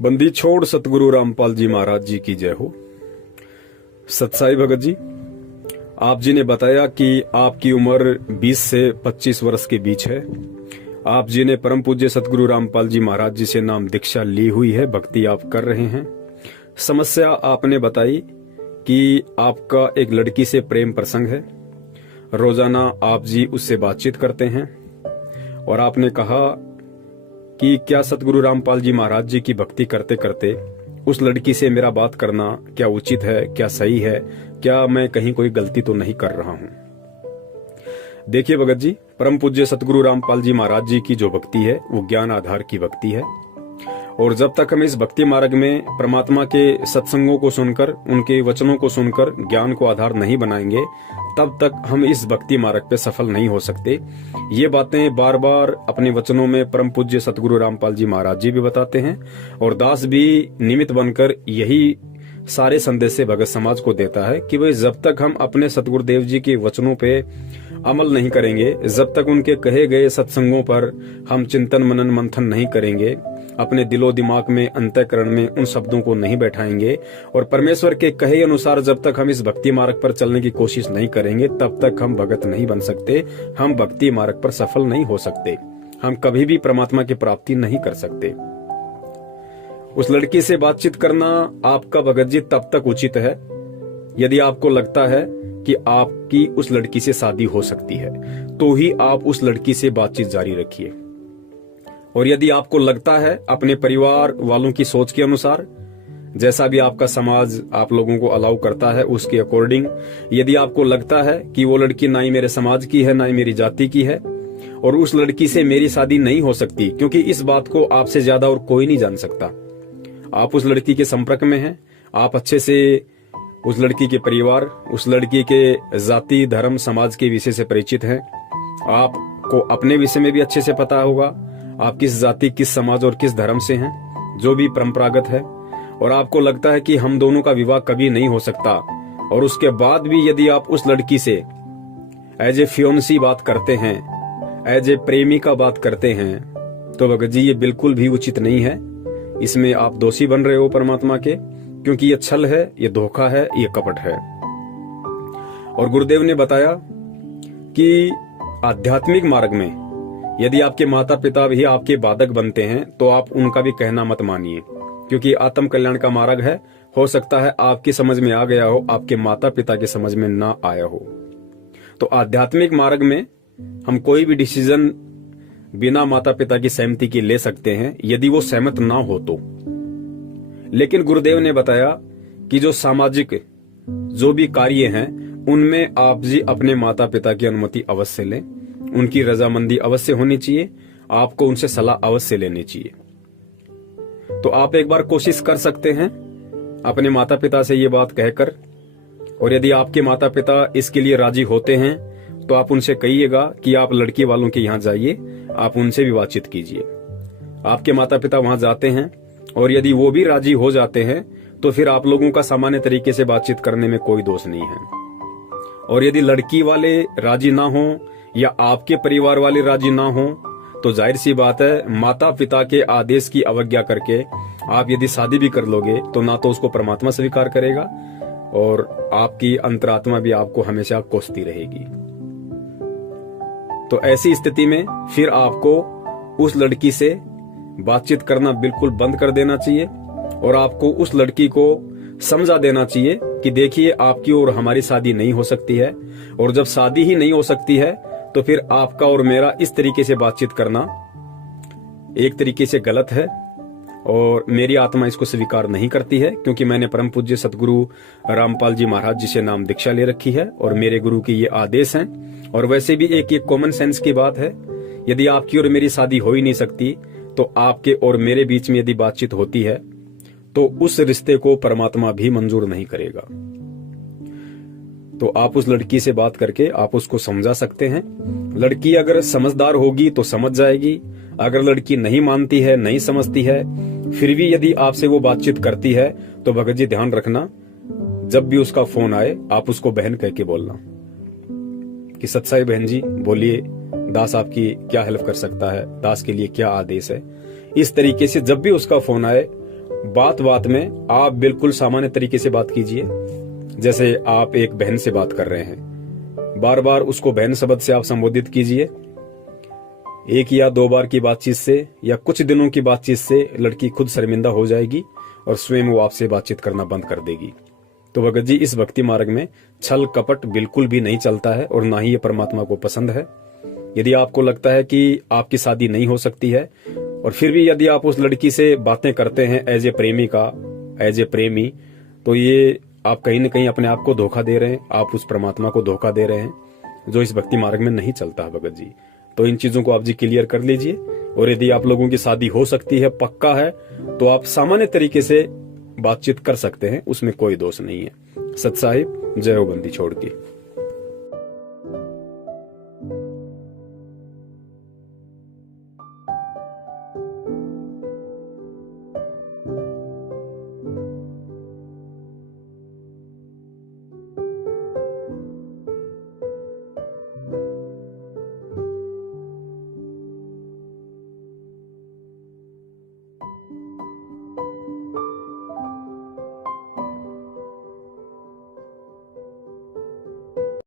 बंदी छोड़ सतगुरु रामपाल जी महाराज जी की जय हो। सतसाई भगत जी, आप जी ने बताया कि आपकी उम्र 20 से 25 वर्ष के बीच है। आप जी ने परम पूज्य सतगुरु रामपाल जी महाराज जी से नाम दीक्षा ली हुई है, भक्ति आप कर रहे हैं। समस्या आपने बताई कि आपका एक लड़की से प्रेम प्रसंग है, रोजाना आप जी उससे बातचीत करते हैं और आपने कहा कि क्या सतगुरु रामपाल जी महाराज जी की भक्ति करते करते उस लड़की से मेरा बात करना क्या उचित है, क्या सही है, क्या मैं कहीं कोई गलती तो नहीं कर रहा हूं। देखिए भगत जी, परम पूज्य सतगुरु रामपाल जी महाराज जी की जो भक्ति है वो ज्ञान आधार की भक्ति है और जब तक हम इस भक्ति मार्ग में परमात्मा के सत्संगों को सुनकर, उनके वचनों को सुनकर ज्ञान को आधार नहीं बनाएंगे, तब तक हम इस भक्ति मार्ग पे सफल नहीं हो सकते। ये बातें बार बार अपने वचनों में परम पूज्य सतगुरु रामपाल जी महाराज जी भी बताते हैं और दास भी निमित्त बनकर यही सारे संदेश से भगत समाज को देता है कि भाई जब तक हम अपने सतगुरुदेव जी के वचनों पे अमल नहीं करेंगे, जब तक उनके कहे गए सत्संगों पर हम चिंतन मनन मंथन नहीं करेंगे, अपने दिलो दिमाग में अंतःकरण में उन शब्दों को नहीं बैठाएंगे और परमेश्वर के कहे अनुसार जब तक हम इस भक्ति मार्ग पर चलने की कोशिश नहीं करेंगे, तब तक हम भगत नहीं बन सकते, हम भक्ति मार्ग पर सफल नहीं हो सकते, हम कभी भी परमात्मा की प्राप्ति नहीं कर सकते। उस लड़की से बातचीत करना आपका भगत जी तब तक उचित है यदि आपको लगता है कि आपकी उस लड़की से शादी हो सकती है, तो ही आप उस लड़की से बातचीत जारी रखिए। और यदि आपको लगता है अपने परिवार वालों की सोच के अनुसार, जैसा भी आपका समाज आप लोगों को अलाउ करता है उसके अकॉर्डिंग, यदि आपको लगता है कि वो लड़की ना ही मेरे समाज की है ना ही मेरी जाति की है और उस लड़की से मेरी शादी नहीं हो सकती, क्योंकि इस बात को आपसे ज्यादा और कोई नहीं जान सकता। आप उस लड़की के संपर्क में हैं, आप अच्छे से उस लड़की के परिवार, उस लड़की के जाति धर्म समाज के विषय से परिचित हैं, आपको अपने विषय में भी अच्छे से पता होगा आप किस जाति, किस समाज और किस धर्म से हैं, जो भी परंपरागत है, और आपको लगता है कि हम दोनों का विवाह कभी नहीं हो सकता, और उसके बाद भी यदि आप उस लड़की से एज ए फियोन्सी बात करते हैं, एज ए प्रेमी का बात करते हैं, तो भगत जी ये बिल्कुल भी उचित नहीं है। इसमें आप दोषी बन रहे हो परमात्मा के, क्योंकि ये छल है, ये धोखा है, ये कपट है। और गुरुदेव ने बताया कि आध्यात्मिक मार्ग में यदि आपके माता पिता भी आपके बाधक बनते हैं तो आप उनका भी कहना मत मानिए, क्योंकि आत्म कल्याण का मार्ग है। हो सकता है आपकी समझ में आ गया हो, आपके माता पिता की समझ में ना आया हो। तो आध्यात्मिक मार्ग में हम कोई भी डिसीजन बिना माता पिता की सहमति के ले सकते हैं, यदि वो सहमत ना हो तो। लेकिन गुरुदेव ने बताया कि जो सामाजिक जो भी कार्य हैं उनमें आप जी अपने माता पिता की अनुमति अवश्य लें, उनकी रजामंदी अवश्य होनी चाहिए, आपको उनसे सलाह अवश्य लेनी चाहिए। तो आप एक बार कोशिश कर सकते हैं अपने माता पिता से ये बात कहकर, और यदि आपके माता पिता इसके लिए राजी होते हैं तो आप उनसे कहिएगा कि आप लड़की वालों के यहाँ जाइए, आप उनसे भी बातचीत कीजिए। आपके माता पिता वहां जाते हैं और यदि वो भी राजी हो जाते हैं तो फिर आप लोगों का सामान्य तरीके से बातचीत करने में कोई दोष नहीं है। और यदि लड़की वाले राजी ना हो या आपके परिवार वाले राजी ना हो, तो जाहिर सी बात है माता पिता के आदेश की अवज्ञा करके आप यदि शादी भी कर लोगे तो ना तो उसको परमात्मा स्वीकार करेगा और आपकी अंतरात्मा भी आपको हमेशा कोसती रहेगी। तो ऐसी स्थिति में फिर आपको उस लड़की से बातचीत करना बिल्कुल बंद कर देना चाहिए और आपको उस लड़की को समझा देना चाहिए कि देखिए आपकी और हमारी शादी नहीं हो सकती है, और जब शादी ही नहीं हो सकती है तो फिर आपका और मेरा इस तरीके से बातचीत करना एक तरीके से गलत है और मेरी आत्मा इसको स्वीकार नहीं करती है, क्योंकि मैंने परम पूज्य सतगुरु रामपाल जी महाराज जी से नाम दीक्षा ले रखी है और मेरे गुरु के ये आदेश हैं। और वैसे भी एक कॉमन सेंस की बात है, यदि आपकी और मेरी शादी हो ही नहीं सकती तो आपके और मेरे बीच में यदि बातचीत होती है तो उस रिश्ते को परमात्मा भी मंजूर नहीं करेगा। तो आप उस लड़की से बात करके आप उसको समझा सकते हैं। लड़की अगर समझदार होगी तो समझ जाएगी, अगर लड़की नहीं मानती है, नहीं समझती है, फिर भी यदि आपसे वो बातचीत करती है तो भगत जी ध्यान रखना, जब भी उसका फोन आए आप उसको बहन कह के बोलना कि सत्साई बहन जी बोलिए, दास आपकी क्या हेल्प कर सकता है, दास के लिए क्या आदेश है। इस तरीके से जब भी उसका फोन आए, बात बात में आप बिल्कुल सामान्य तरीके से बात कीजिए। जैसे आप एक बहन से बात कर रहे हैं, बार बार उसको बहन शब्द से आप संबोधित कीजिए। 1 या 2 बार की बातचीत से या कुछ दिनों की बातचीत से लड़की खुद शर्मिंदा हो जाएगी और स्वयं वो आपसे बातचीत करना बंद कर देगी। तो भगत जी, इस भक्ति मार्ग में छल कपट बिल्कुल भी नहीं चलता है और ना ही ये परमात्मा को पसंद है। यदि आपको लगता है कि आपकी शादी नहीं हो सकती है और फिर भी यदि आप उस लड़की से बातें करते हैं एज ए प्रेमी, तो ये आप कहीं न कहीं अपने आप को धोखा दे रहे हैं, आप उस परमात्मा को धोखा दे रहे हैं जो इस भक्ति मार्ग में नहीं चलता है भगत जी। तो इन चीजों को आप जी क्लियर कर लीजिए। और यदि आप लोगों की शादी हो सकती है, पक्का है, तो आप सामान्य तरीके से बातचीत कर सकते हैं, उसमें कोई दोष नहीं है। सत साहिब, जय हो बंदी छोड़ की।